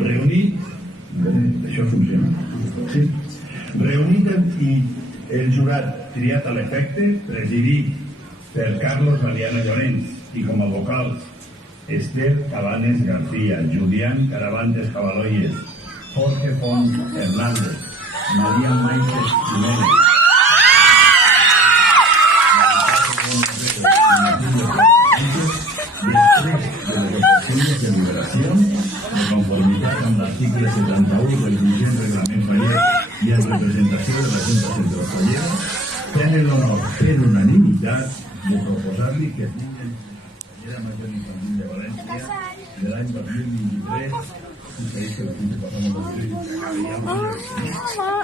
Reunit, això funciona, sí? Reunit i el jurat triat a l'efecte, presidit per Carlos Galiano Llorens i com a vocals Esther Cabanes García, Julián Caravantes Cavaloyes, Jorge Font Hernández, María Maices Jiménez, de liberación, de conformidad amb l'article 71 del vigent reglament faller i en representació de la Junta Central Fallera, tenen l'honor per unanimitat de proposar-li que tinguin la Major Infantil de València de l'any 2023 i que és el que passamos a Mamá, mamá.